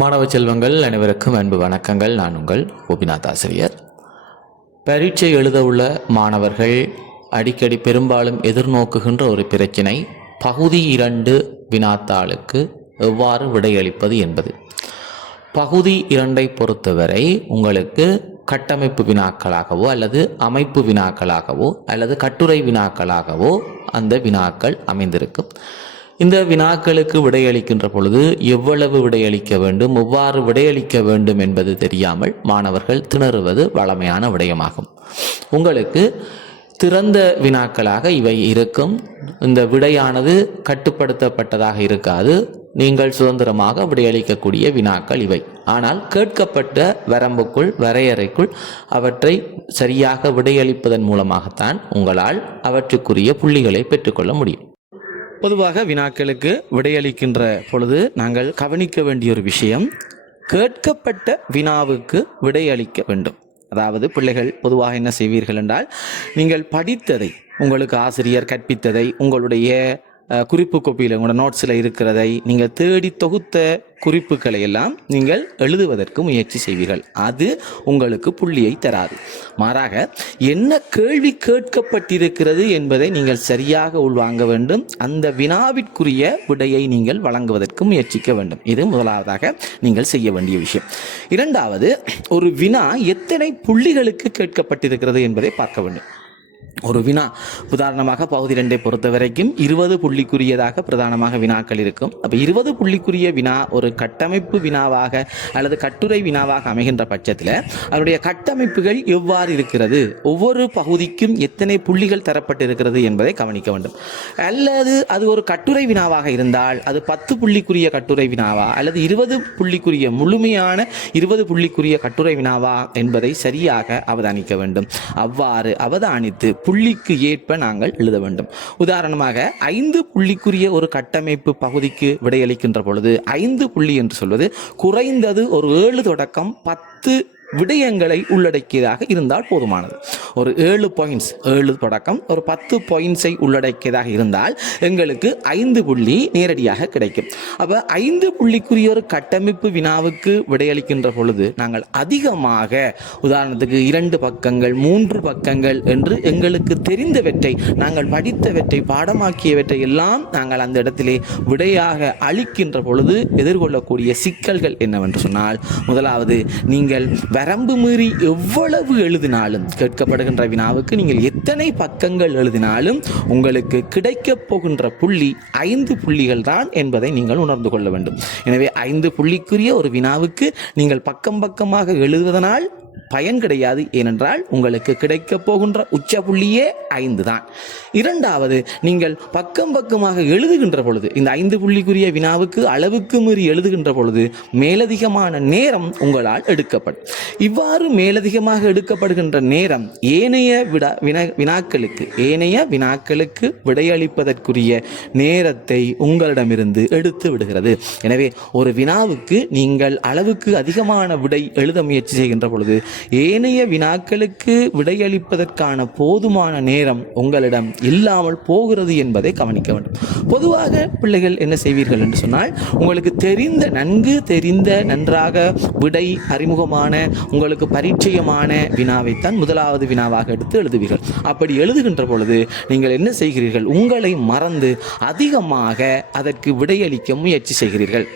மாணவ செல்வங்கள் அனைவருக்கும் அன்பு வணக்கங்கள். நான் உங்கள் கோபிநாத் ஆசிரியர். பரீட்சை எழுத உள்ள மாணவர்கள் அடிக்கடி பெரும்பாலும் எதிர்நோக்குகின்ற ஒரு பிரச்சினை பகுதி இரண்டு வினாத்தாளுக்கு எவ்வாறு விடையளிப்பது என்பது. பகுதி இரண்டை பொறுத்தவரை உங்களுக்கு கட்டமைப்பு வினாக்களாகவோ அல்லது அமைப்பு வினாக்களாகவோ அல்லது கட்டுரை வினாக்களாகவோ அந்த வினாக்கள் அமைந்திருக்கும். இந்த வினாக்களுக்கு விடையளிக்கின்ற பொழுது எவ்வளவு விடையளிக்க வேண்டும் எவ்வாறு விடையளிக்க வேண்டும் என்பது தெரியாமல் மாணவர்கள் திணறுவது வளமையான விடயமாகும். உங்களுக்கு திறந்த வினாக்களாக இவை இருக்கும். இந்த விடையானது கட்டுப்படுத்தப்பட்டதாக இருக்காது. நீங்கள் சுதந்திரமாக விடையளிக்கக்கூடிய வினாக்கள் இவை. ஆனால் கேட்கப்பட்ட வரம்புக்குள் வரையறைக்குள் அவற்றை சரியாக விடையளிப்பதன் மூலமாகத்தான் உங்களால் அவற்றுக்குரிய புள்ளிகளை பெற்றுக்கொள்ள முடியும். பொதுவாக வினாக்களுக்கு விடையளிக்கின்ற பொழுது நாங்கள் கவனிக்க வேண்டிய ஒரு விஷயம் கேட்கப்பட்ட வினாவுக்கு விடையளிக்க வேண்டும். அதாவது பிள்ளைகள் பொதுவாக என்ன செய்வீர்கள் என்றால் நீங்கள் படித்ததை உங்களுக்கு ஆசிரியர் கற்பித்ததை உங்களுடைய குறிப்பு கோப்பியில் உங்களோட நோட்ஸில் இருக்கிறதை நீங்கள் தேடி தொகுத்த குறிப்புகளை எல்லாம் நீங்கள் எழுதுவதற்கு முயற்சி செய்வீர்கள். அது உங்களுக்கு புள்ளியை தராது. மாறாக என்ன கேள்வி கேட்கப்பட்டிருக்கிறது என்பதை நீங்கள் சரியாக உள்வாங்க வேண்டும். அந்த வினாவிற்குரிய விடையை நீங்கள் வழங்குவதற்கு முயற்சிக்க வேண்டும். இது முதலாவதாக நீங்கள் செய்ய வேண்டிய விஷயம். இரண்டாவது ஒரு வினா எத்தனை புள்ளிகளுக்கு கேட்கப்பட்டிருக்கிறது என்பதை பார்க்க வேண்டும். ஒரு வினா. உதாரணமாக பகுதி ரெண்டை பொறுத்த வரைக்கும் இருபது புள்ளிக்குரியதாக பிரதானமாக வினாக்கள் இருக்கும். அப்போ இருபது புள்ளிக்குரிய வினா ஒரு கட்டமைப்பு வினாவாக அல்லது கட்டுரை வினாவாக அமைகின்ற பட்சத்தில் அதனுடைய கட்டமைப்புகள் எவ்வாறு இருக்கிறது? ஒவ்வொரு பகுதிக்கும் எத்தனை புள்ளிகள் தரப்பட்டிருக்கிறது என்பதை கவனிக்க வேண்டும். அல்லது அது ஒரு கட்டுரை வினாவாக இருந்தால் அது பத்து புள்ளிக்குரிய கட்டுரை வினாவா? அல்லது இருபது புள்ளிக்குரிய முழுமையான இருபது புள்ளிக்குரிய கட்டுரை வினாவா? என்பதை சரியாக அவதானிக்க வேண்டும். அவ்வாறு அவதானித்து புள்ளிக்கு ஏற்ப நாங்கள் எழுத வேண்டும். உதாரணமாக ஐந்து புள்ளிக்குரிய ஒரு கட்டமைப்பு பகுதிக்கு விடையளிக்கின்ற பொழுது ஐந்து புள்ளி என்று சொல்வது குறைந்தது ஒரு ஏழு தொடக்கம் பத்து விடயங்களை உள்ளடக்கியதாக இருந்தால் போதுமானது. ஒரு ஏழு பாயிண்ட்ஸ் ஏழு தொடக்கம். ஒரு பத்து பாயிண்ட்ஸை உள்ளடக்கியதாக இருந்தால் எங்களுக்கு ஐந்து புள்ளி நேரடியாக கிடைக்கும். அப்போ ஐந்து புள்ளிக்குரிய ஒரு கட்டமைப்பு வினாவுக்கு விடையளிக்கின்ற பொழுது நாங்கள் அதிகமாக உதாரணத்துக்கு இரண்டு பக்கங்கள் மூன்று பக்கங்கள் என்று எங்களுக்கு தெரிந்தவற்றை நாங்கள் படித்தவற்றை பாடமாக்கியவற்றை எல்லாம் நாங்கள் அந்த இடத்திலே விடையாக அளிக்கின்ற பொழுது எதிர்கொள்ளக்கூடிய சிக்கல்கள் என்னவென்று சொன்னால் முதலாவது நீங்கள் வரம்பு மீறி எவ்வளவு எழுதினாலும் கேட்கப்படுகின்ற வினாவுக்கு நீங்கள் எத்தனை பக்கங்கள் எழுதினாலும் உங்களுக்கு கிடைக்கப் போகின்ற புள்ளி ஐந்து புள்ளிகள் தான் என்பதை நீங்கள் உணர்ந்து கொள்ள வேண்டும். எனவே ஐந்து புள்ளிக்குரிய ஒரு வினாவுக்கு நீங்கள் பக்கம் பக்கமாக எழுதுவதனால் பயன் கிடையாது. ஏனென்றால் உங்களுக்கு கிடைக்க போகின்ற உச்ச புள்ளியே ஐந்து தான். இரண்டாவது நீங்கள் பக்கம் பக்கமாக எழுதுகின்ற பொழுது இந்த ஐந்து புள்ளிக்குரிய வினாவுக்கு அளவுக்கு மீறி எழுதுகின்ற பொழுது மேலதிகமான நேரம் உங்களால் எடுக்கப்படும். இவ்வாறு மேலதிகமாக எடுக்கப்படுகின்ற நேரம் ஏனைய விடா வினா வினாக்களுக்கு ஏனைய வினாக்களுக்கு விடையளிப்பதற்குரிய நேரத்தை உங்களிடமிருந்து எடுத்து விடுகிறது. எனவே ஒரு வினாவுக்கு நீங்கள் அளவுக்கு அதிகமான விடை எழுத முயற்சி செய்கின்ற பொழுது ஏனைய வினாக்களுக்கு விடையளிப்பதற்கான போதுமான நேரம் உங்களிடம் இல்லாமல் போகிறது என்பதை கவனிக்க வேண்டும். பொதுவாக பிள்ளைகள் என்ன செய்வீர்கள் என்று சொன்னால் உங்களுக்கு தெரிந்த நன்கு தெரிந்த நன்றாக விடை அறிமுகமான உங்களுக்கு பரிச்சயமான வினாவைத்தான் முதலாவது வினாவாக எடுத்து எழுதுவீர்கள். அப்படி எழுதுகின்ற பொழுது நீங்கள் என்ன செய்கிறீர்கள்? உங்களை மறந்து அதிகமாக அதற்கு விடையளிக்க முயற்சி செய்கிறீர்கள்.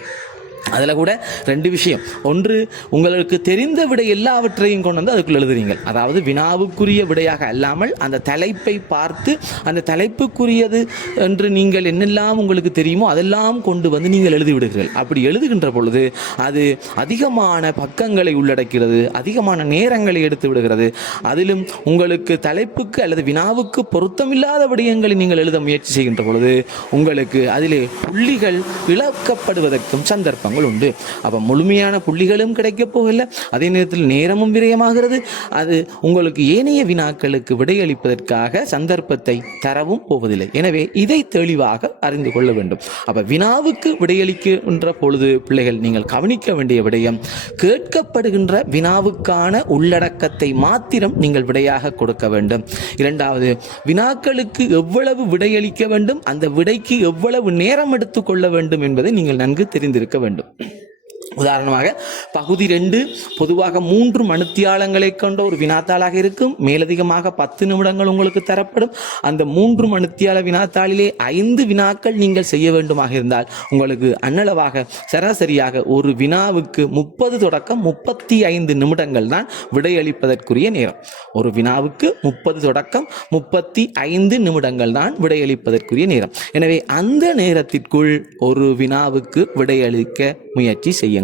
அதில் கூட ரெண்டு விஷயம். ஒன்று உங்களுக்கு தெரிந்த விடை எல்லாவற்றையும் கொண்டு வந்து அதுக்குள்ள எழுதுறீங்க. அதாவது வினாவுக்குரிய விடையாக அல்லாமல் அந்த தலைப்பை பார்த்து அந்த தலைப்புக்குரியது என்று நீங்கள் என்னெல்லாம் உங்களுக்கு தெரியுமோ அதெல்லாம் கொண்டு வந்து நீங்கள் எழுதி விடுகிறீர்கள் அப்படி எழுதுகின்ற பொழுது அது அதிகமான பக்கங்களை உள்ளடக்கிறது அதிகமான நேரங்களை எடுத்து விடுகிறது. அதிலும் உங்களுக்கு தலைப்புக்கு அல்லது வினாவுக்கு பொருத்தமில்லாத விடயங்களை நீங்கள் எழுத முயற்சி செய்கின்ற பொழுது உங்களுக்கு அதிலே புள்ளிகள் இழக்கப்படுவதற்கும் சந்தர்ப்பங்கள் உண்டு. அப்போ முழுமையான புள்ளிகளும் கிடைக்கப் போகல. அதே நேரத்தில் நேரமும் விரயமாகிறது. அது உங்களுக்கு ஏனைய வினாக்களுக்கு விடையளிப்பதற்காக சந்தர்ப்பத்தை தரவும் போவதில்லை. எனவே இதை தெளிவாக அறிந்து கொள்ள வேண்டும். அப்போ வினாவுக்கு விடையளிக்கின்ற பொழுது பிள்ளைகள் நீங்கள் கவனிக்க வேண்டிய விடயம் கேட்கப்படுகின்ற வினாவுக்கான உள்ளடக்கத்தை மாத்திரம் நீங்கள் விடையாக கொடுக்க வேண்டும். இரண்டாவது வினாக்களுக்கு எவ்வளவு விடையளிக்க வேண்டும் அந்த விடைக்கு எவ்வளவு நேரம் எடுத்துக்கொள்ள வேண்டும் என்பதை நீங்கள் நன்கு தெரிந்திருக்க வேண்டும். ಅದು உதாரணமாக பகுதி ரெண்டு பொதுவாக மூன்று மணித்தியாலங்களை கொண்ட ஒரு வினாத்தாளாக இருக்கும். மேலதிகமாக பத்து நிமிடங்கள் உங்களுக்கு தரப்படும். அந்த மூன்று மணித்தியால வினாத்தாளிலே ஐந்து வினாக்கள் நீங்கள் செய்ய வேண்டுமாக இருந்தால் உங்களுக்கு அன்னளவாக சராசரியாக ஒரு வினாவுக்கு முப்பது தொடக்கம் முப்பத்தி ஐந்து நிமிடங்கள் தான் விடையளிப்பதற்குரிய நேரம். ஒரு வினாவுக்கு முப்பது தொடக்கம் முப்பத்தி ஐந்து நிமிடங்கள் தான் விடையளிப்பதற்குரிய நேரம். எனவே அந்த நேரத்திற்குள் ஒரு வினாவுக்கு விடையளிக்க முயற்சி செய்யுங்கள்.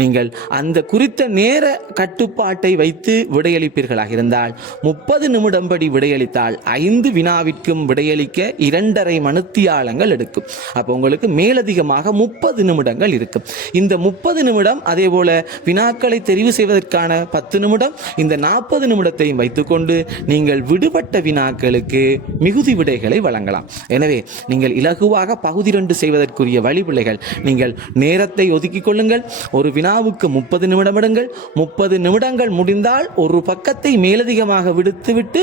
நீங்கள் அந்த குறித்த நேர கட்டுப்பாட்டை வைத்து விடையளிப்பீர்களாக இருந்தால் முப்பது நிமிடம் படி விடையளித்தால் ஐந்து வினாவிற்கும் விடையளிக்க இரண்டரை மணித்தியாலங்கள் எடுக்கும். அப்போ உங்களுக்கு மேலதிகமாக முப்பது நிமிடங்கள் இருக்கும். இந்த முப்பது நிமிடம் அதே போல வினாக்களை தெரிவு செய்வதற்கான பத்து நிமிடம் இந்த நாற்பது நிமிடத்தையும் வைத்துக்கொண்டு நீங்கள் விடுபட்ட வினாக்களுக்கு மிகுதி விடைகளை வழங்கலாம். எனவே நீங்கள் இலகுவாக பகுதி ரெண்டு செய்வதற்குரிய வழிபிள்ளைகள் நீங்கள் நேரத்தை ஒதுக்கிக் கொள்ளுங்கள். ஒரு வினாவுக்கு முப்பது நிமிடம் எடுங்கள் முப்பது நிமிடங்கள் முடிந்தால் ஒரு பக்கத்தை மேலதிகமாக விடுத்துவிட்டு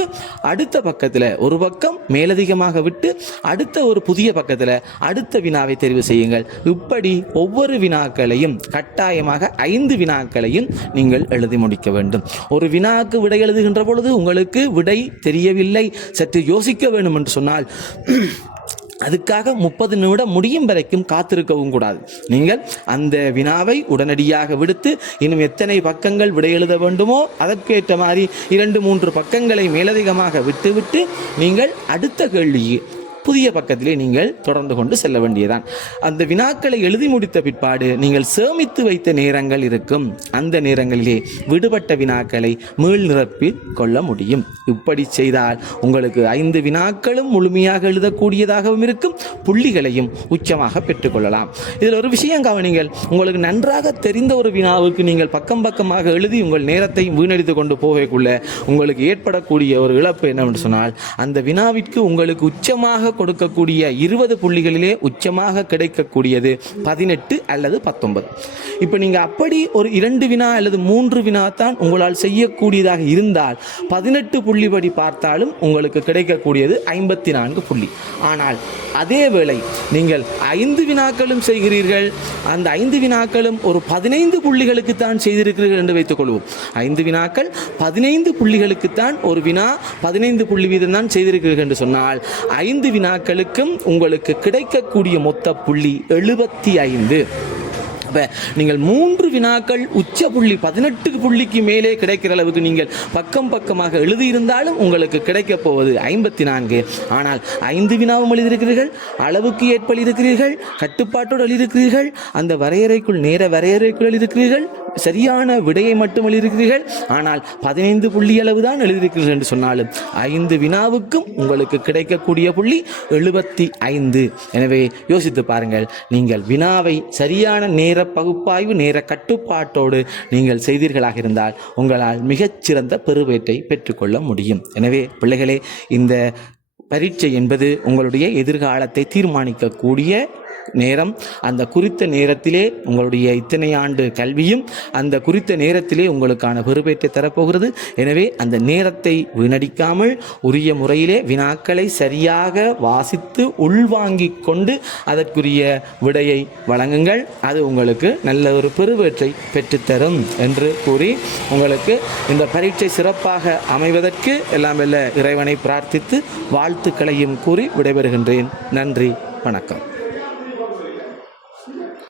அடுத்த பக்கத்தில் ஒரு பக்கம் மேலதிகமாக விட்டு அடுத்த ஒரு புதிய பக்கத்தில் அடுத்த வினாவை தெரிவு செய்யுங்கள். இப்படி ஒவ்வொரு வினாக்களையும் கட்டாயமாக ஐந்து வினாக்களையும் நீங்கள் எழுதி முடிக்க வேண்டும். ஒரு வினாவுக்கு விடை எழுதுகின்ற பொழுது உங்களுக்கு விடை தெரியவில்லை. சற்று யோசிக்க வேண்டும் என்று சொன்னால் அதுக்காக முப்பது நிமிடம் முடியும் வரைக்கும் காத்திருக்கவும் கூடாது. நீங்கள் அந்த வினாவை உடனடியாக விடுத்து இன்னும் எத்தனை பக்கங்கள் விடை எழுத வேண்டுமோ அதற்கேற்ற மாதிரி இரண்டு மூன்று பக்கங்களை மேலதிகமாக விட்டுவிட்டு நீங்கள் அடுத்த கேள்வியை புதிய பக்கத்திலே நீங்கள் தொடர்ந்து கொண்டு செல்ல வேண்டியதான் அந்த வினாக்களை எழுதி முடித்த பிற்பாடு நீங்கள் சேமித்து வைத்த நேரங்கள் இருக்கும். அந்த நேரங்களிலே விடுபட்ட வினாக்களை மீள் நிரப்பி கொள்ள முடியும். இப்படி செய்தால் உங்களுக்கு ஐந்து வினாக்களும் முழுமையாக எழுதக்கூடியதாகவும் இருக்கும். புள்ளிகளையும் உச்சமாக பெற்றுக்கொள்ளலாம் இதில் ஒரு விஷயம் கவனிங்கள். உங்களுக்கு நன்றாக தெரிந்த ஒரு வினாவுக்கு நீங்கள் பக்கம் பக்கமாக எழுதி உங்கள் நேரத்தையும் வீணடித்து கொண்டு போகக்குள்ள உங்களுக்கு ஏற்படக்கூடிய ஒரு இழப்பு என்னவென்று சொன்னால் அந்த வினாவிற்கு உங்களுக்கு உச்சமாக கொடுக்கக்கூடிய இருபது புள்ளிகளிலே உச்சமாக கிடைக்கக்கூடியது பதினெட்டு அல்லது பத்தொன்பது. இப்போ நீங்கள் அப்படி ஒரு இரண்டு வினா அல்லது மூன்று வினா தான் உங்களால் செய்யக்கூடியதாக இருந்தால் பதினெட்டு புள்ளிபடி பார்த்தாலும் உங்களுக்கு கிடைக்கக்கூடியது ஐம்பத்தி நான்கு புள்ளி. ஆனால் அதே வேளை நீங்கள் ஐந்து வினாக்களும் செய்கிறீர்கள். அந்த ஐந்து வினாக்களும் ஒரு பதினைந்து புள்ளிகளுக்கு தான் செய்திருக்கிறீர்கள் என்று வைத்துக் கொள்வோம். ஐந்து வினாக்கள் பதினைந்து புள்ளிகளுக்குத்தான் ஒரு வினா பதினைந்து புள்ளி வீதம் தான் செய்திருக்கிறீர்கள் என்று சொன்னால் ஐந்து வினா வினாக்களுக்கும் உங்களுக்கு கிடைக்கக்கூடிய மொத்த புள்ளி எழுபத்தி ஐந்து. அப்போ நீங்கள் மூன்று வினாக்கள் உச்ச புள்ளி பதினெட்டு புள்ளிக்கு மேலே கிடைக்கிற அளவுக்கு நீங்கள் பக்கம் பக்கமாக எழுதியிருந்தாலும் உங்களுக்கு கிடைக்கப் போவது ஐம்பத்தி நான்கு ஆனால் ஐந்து வினாவும் எழுதியிருக்கிறீர்கள் அளவுக்கு ஏற்ப எழுதியிருக்கிறீர்கள் கட்டுப்பாட்டோடு எழுதியிருக்கிறீர்கள் அந்த வரையறைக்குள் நேர வரையறைக்குள் எழுதியிருக்கிறீர்கள் சரியான விடையை மட்டும் எழுதியிருக்கிறீர்கள் ஆனால் பதினைந்து புள்ளி அளவு தான் எழுதியிருக்கிறீர்கள் என்று சொன்னாலும் ஐந்து வினாவுக்கும் உங்களுக்கு கிடைக்கக்கூடிய புள்ளி எழுபத்தி ஐந்து. எனவே யோசித்து பாருங்கள் நீங்கள் வினாவை சரியான நேர பகுப்பாய்வு நேர கட்டுப்பாட்டோடு நீங்கள் செய்தீர்களாக இருந்தால் உங்களால் மிகச்சிறந்த பெருவேட்டை பெற்றுக்கொள்ள முடியும். எனவே பிள்ளைகளே இந்த பரீட்சை என்பது உங்களுடைய எதிர்காலத்தை தீர்மானிக்கக்கூடிய நேரம். அந்த குறித்த நேரத்திலே உங்களுடைய இத்தனை ஆண்டு கல்வியும் அந்த குறித்த நேரத்திலே உங்களுக்கான பெறுபேற்றை தரப்போகிறது. எனவே அந்த நேரத்தை வீணடிக்காமல் உரிய முறையிலே வினாக்களை சரியாக வாசித்து உள்வாங்கி கொண்டு அதற்குரிய விடையை வழங்குங்கள். அது உங்களுக்கு நல்ல ஒரு பெறுவேற்றை பெற்றுத்தரும் என்று கூறி உங்களுக்கு இந்த பரீட்சை சிறப்பாக அமைவதற்கு எல்லாம் வல்ல இறைவனை பிரார்த்தித்து வாழ்த்துக்களையும் கூறி விடைபெறுகின்றேன். நன்றி வணக்கம்.